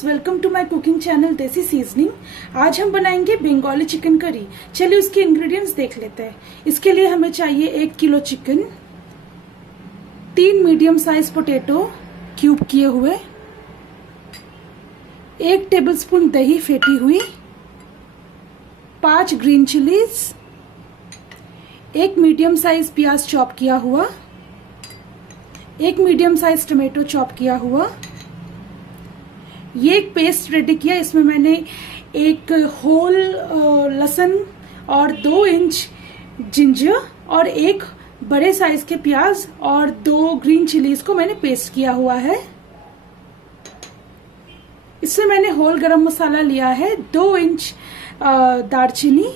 Friends, welcome to my cooking channel desi seasoning. आज हम बनाएंगे बंगाली चिकन करी। चलिए उसके इंग्रेडिएंट्स देख लेते हैं। इसके लिए हमें चाहिए 1 kilo chicken, 3 medium size potato cube किए हुए, 1 टेबलस्पून दही फेंटी हुई, 5 ग्रीन चिलीज, 1 मीडियम साइज प्याज चॉप किया हुआ, 1 मीडियम साइज टमाटो चॉप किया हुआ। ये एक पेस्ट रेडी किया। इसमें मैंने एक होल लहसुन और 2 इंच जिंजर और 1 बड़े साइज के प्याज और 2 ग्रीन चिलीज को मैंने पेस्ट किया हुआ है। इसमें मैंने होल गरम मसाला लिया है, 2 इंच दालचीनी,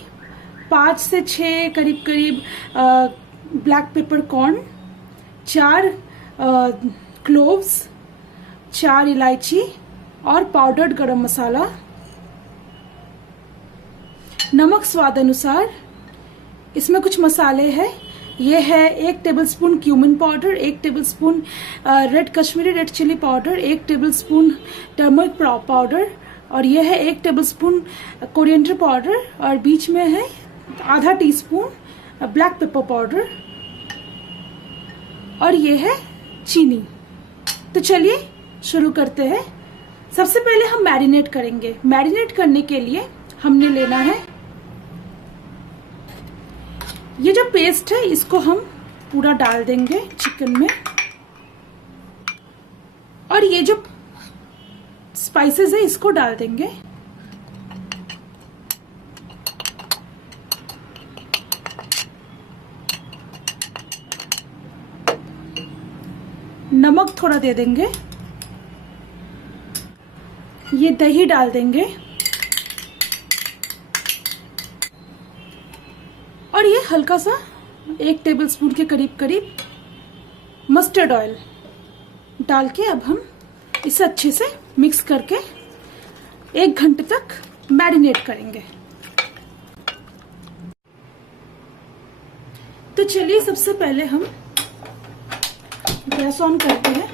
5 से 6 करीब करीब ब्लैक पेपर कॉर्न, 4 क्लोव्स, 4 इलायची और पाउडर्ड गरम मसाला, नमक स्वाद अनुसार। इसमें कुछ मसाले हैं। ये है 1 tablespoon cumin powder, 1 tablespoon red Kashmiri red chilli powder, 1 tablespoon turmeric powder और ये है 1 टेबलस्पून कोरिएंडर पाउडर और बीच में है आधा टीस्पून ब्लैक पेपर पाउडर और ये है चीनी। तो चलिए शुरू करते हैं। सबसे पहले हम मैरिनेट करेंगे। मैरिनेट करने के लिए हमने लेना है ये जो पेस्ट है, इसको हम पूरा डाल देंगे चिकन में और ये जो स्पाइसेस है इसको डाल देंगे। नमक थोड़ा दे देंगे, ये दही डाल देंगे और ये हल्का सा 1 टेबलस्पून के करीब करीब मस्टर्ड ऑयल डाल के अब हम इसे अच्छे से मिक्स करके 1 घंटे तक मैरिनेट करेंगे। तो चलिए सबसे पहले हम गैस ऑन करते हैं।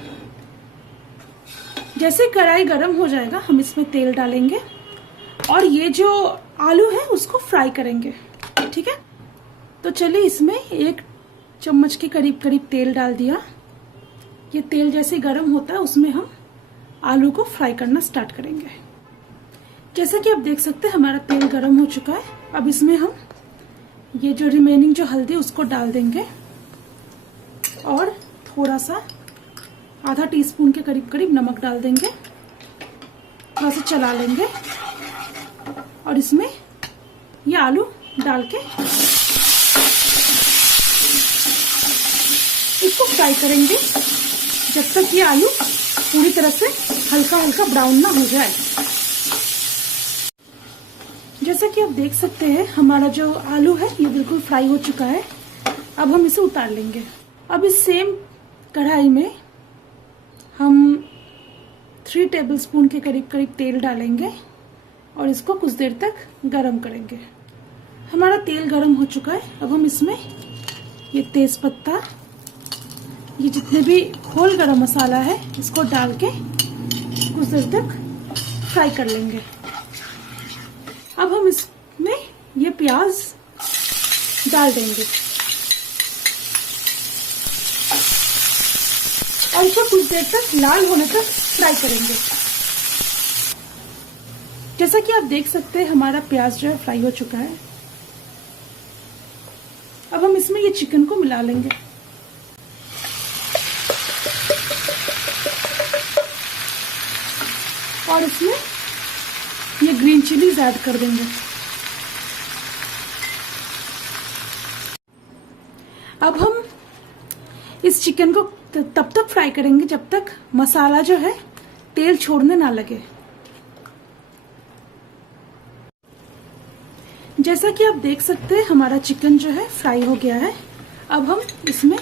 जैसे कढ़ाई गरम हो जाएगा हम इसमें तेल डालेंगे और ये जो आलू है उसको फ्राई करेंगे। ठीक है, तो चलिए इसमें 1 चम्मच के करीब करीब तेल डाल दिया। ये तेल जैसे गरम होता है उसमें हम आलू को फ्राई करना स्टार्ट करेंगे। जैसा कि आप देख सकते हैं हमारा तेल गरम हो चुका है। अब इसमें हम ये जो रिमेनिंग जो हल्दी उसको डाल देंगे और थोड़ा सा आधा टीस्पून के करीब करीब नमक डाल देंगे। थोड़ा सा चला लेंगे और इसमें ये आलू डाल के इसको फ्राई करेंगे जब तक ये आलू पूरी तरह से हल्का हल्का ब्राउन ना हो जाए। जैसा कि आप देख सकते हैं हमारा जो आलू है ये बिल्कुल फ्राई हो चुका है। अब हम इसे उतार लेंगे। अब इस सेम कढ़ाई में हम 3 टेबलस्पून के करीब करीब तेल डालेंगे और इसको कुछ देर तक गरम करेंगे। हमारा तेल गरम हो चुका है। अब हम इसमें ये तेज पत्ता, ये जितने भी होल गरम मसाला है इसको डाल के कुछ देर तक फ्राई कर लेंगे। अब हम इसमें ये प्याज डाल देंगे और इसको कुछ देर तक लाल होने तक फ्राई करेंगे। जैसा कि आप देख सकते हैं हमारा प्याज जो है फ्राई हो चुका है। अब हम इसमें ये चिकन को मिला लेंगे और इसमें ये ग्रीन चिलीज ऐड कर देंगे। अब हम इस चिकन को तब तक फ्राई करेंगे जब तक मसाला जो है तेल छोड़ने ना लगे। जैसा कि आप देख सकते हैं हमारा चिकन जो है फ्राई हो गया है। अब हम इसमें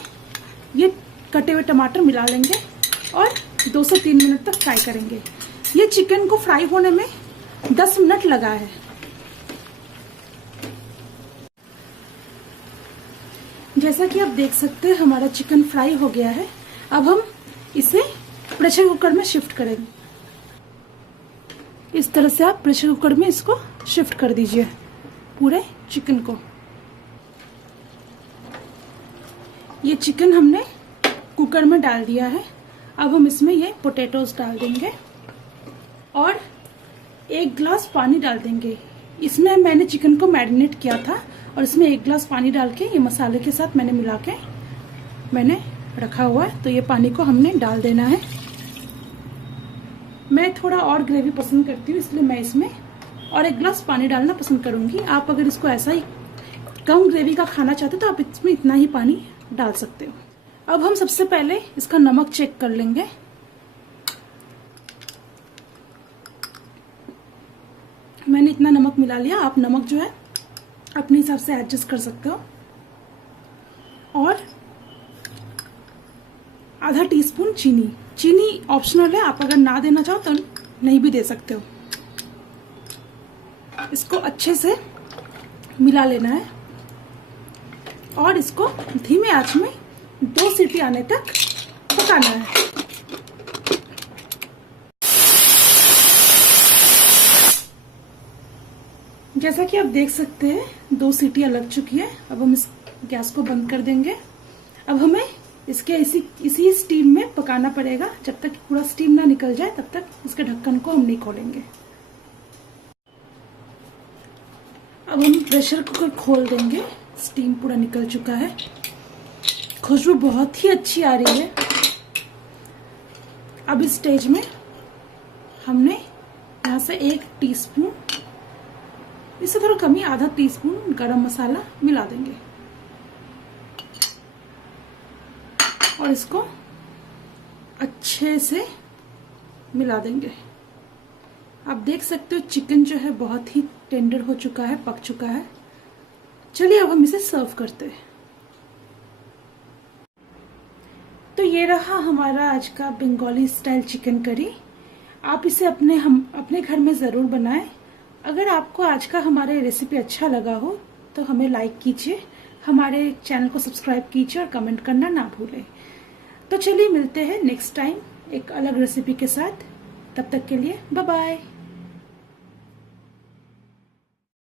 ये कटे हुए टमाटर मिला लेंगे और 2 से 3 मिनट तक फ्राई करेंगे। ये चिकन को फ्राई होने में 10 मिनट लगा है। जैसा कि आप देख सकते हैं हमारा चिकन फ्राई हो गया है। अब हम इसे प्रेशर कुकर में शिफ्ट करेंगे। इस तरह से आप प्रेशर कुकर में इसको शिफ्ट कर दीजिए पूरे चिकन को। ये चिकन हमने कुकर में डाल दिया है। अब हम इसमें ये पोटैटोज डाल देंगे और 1 गिलास पानी डाल देंगे। इसमें मैंने चिकन को मैरिनेट किया था और इसमें 1 गिलास पानी डाल के ये मसाले के साथ मैंने मिला के मैंने रखा हुआ है। तो ये पानी को हमने डाल देना है। मैं थोड़ा और ग्रेवी पसंद करती हूँ, इसलिए मैं इसमें और 1 गिलास पानी डालना पसंद करूंगी। आप अगर इसको ऐसा ही कम ग्रेवी का खाना चाहते हो तो आप इसमें इतना ही पानी डाल सकते हो। अब हम सबसे पहले इसका नमक चेक कर लेंगे। मैंने इतना नमक मिला लिया। आप नमक जो है अपने हिसाब से एडजस्ट कर सकते हो। और आधा टीस्पून चीनी। चीनी ऑप्शनल है, आप अगर ना देना चाहो तो नहीं भी दे सकते हो। इसको अच्छे से मिला लेना है और इसको धीमे आंच में 2 सीटी आने तक पकाना है। जैसा कि आप देख सकते हैं 2 सीटियां लग चुकी है। अब हम इस गैस को बंद कर देंगे। अब हमें इसके इसी स्टीम में पकाना पड़ेगा। जब तक पूरा स्टीम ना निकल जाए तब तक इसके ढक्कन को हम नहीं खोलेंगे। अब हम प्रेशर कुकर खोल देंगे। स्टीम पूरा निकल चुका है। खुशबू बहुत ही अच्छी आ रही है। अब इस स्टेज में हमने यहाँ से 1 टीस्पून, इससे थोड़ा कम ही, आधा टीस्पून गरम मसाला मिला देंगे और इसको अच्छे से मिला देंगे। आप देख सकते हो चिकन जो है बहुत ही टेंडर हो चुका है, पक चुका है। चलिए अब हम इसे सर्व करते हैं। तो ये रहा हमारा आज का बंगाली स्टाइल चिकन करी। आप इसे अपने घर में ज़रूर बनाएं। अगर आपको आज का हमारे रेसिपी अच्छा लगा हो तो हमें लाइक कीजिए, हमारे चैनल को सब्सक्राइब कीजिए और कमेंट करना ना भूलें। तो चलिए मिलते हैं नेक्स्ट टाइम एक अलग रेसिपी के साथ। तब तक के लिए बाय बाय।